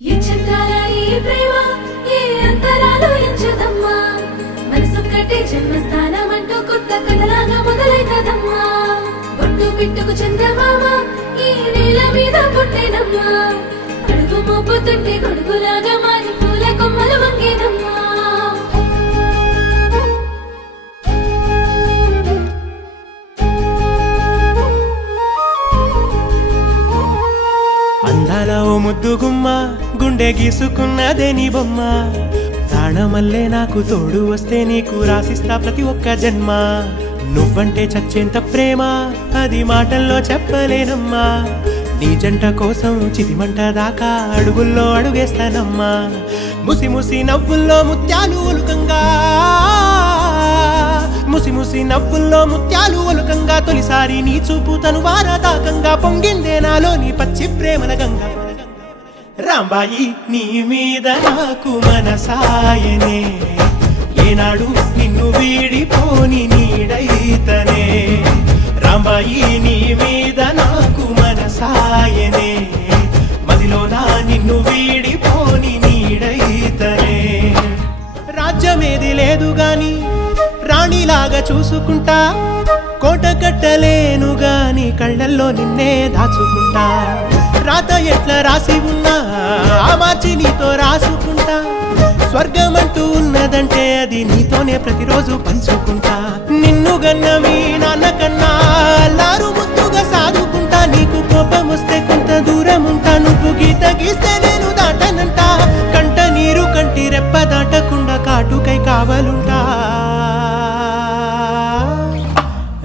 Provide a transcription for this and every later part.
ఈ చంద్రాల ఈ ప్రేమ ఏ అంతరాలు ఎంచదమ్మా మనసొక్కటే జన్మస్థానం అంటూ కొత్త కథలాగా మొదలైతదమ్మా బొట్టు పిట్టుకు చందమామ ఈ నేల మీద పుట్టేనమ్మా అడుగు మోపుతుంటే గొడుగులాగా మారి పూల కొమ్మలు వంగేనమ్మా అందాల ఓ ముద్దు గుమ్మ గుండె గీసుకున్నదే నీ బొమ్మ ప్రాణమల్లే నాకు తోడు వస్తే నీకు రాసిస్తా ప్రతి ఒక్క జన్మ నువ్వంటే చచ్చేంత ప్రేమ అది మాటల్లో చెప్పలేనమ్మా నీ జంట కోసం చితిమంట దాకా అడుగుల్లో అడుగేస్తానమ్మా ముసి ముసి నవ్వుల్లో ముత్యాలు ఒలుకంగా ముసి ముసి నవ్వుల్లో ముత్యాలు ఒలుకంగా తొలిసారి నీ చూపు తను వారదాకంగా పొంగిందే నాలో నీ పచ్చి ప్రేమల గంగ రాంబాయి నీ మీద నాకు మనసాయనే ఏనాడు నిన్ను వీడిపోని నీడైతనే రాంబాయి నీ మీద నాకు మనసాయనే మదిలోనా నిన్ను వీడిపోని నీడైతనే రాజ్యమేది లేదు గాని రాణిలాగా చూసుకుంటా కోట కట్టలేను గాని కళ్ళల్లో నిన్నే దాచుకుంటా రాత ఎట్లా రాసి ఉన్నా ఆ మార్చి నీతో రాసుకుంటా స్వర్గమంటూ ఉన్నదంటే అది నీతోనే ప్రతిరోజు పంచుకుంటా నిన్ను గన్న మీ నాన్న కన్నా అల్లారు ముద్దుగా సాదుకుంటా నీకు కోపం వస్తే కొంత దూరం ఉంటా నువ్వు గీత గీస్తే నేను దాటనంటా కంట నీరు కంటి రెప్ప దాటకుండా కాటుకై కావలుంటా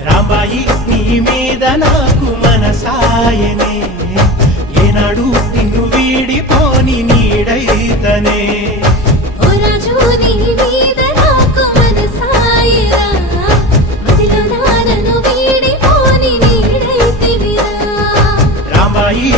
రాంబాయి నీ మీద నాకు మనసాయనే ఏనాడు నిన్ను వీడిపోని నీడైతనే ఓ రాజు నీ మీద నాకు మనసాయరా మదిలో నన్ను వీడిపోని నీడైతివిరా రాంబాయి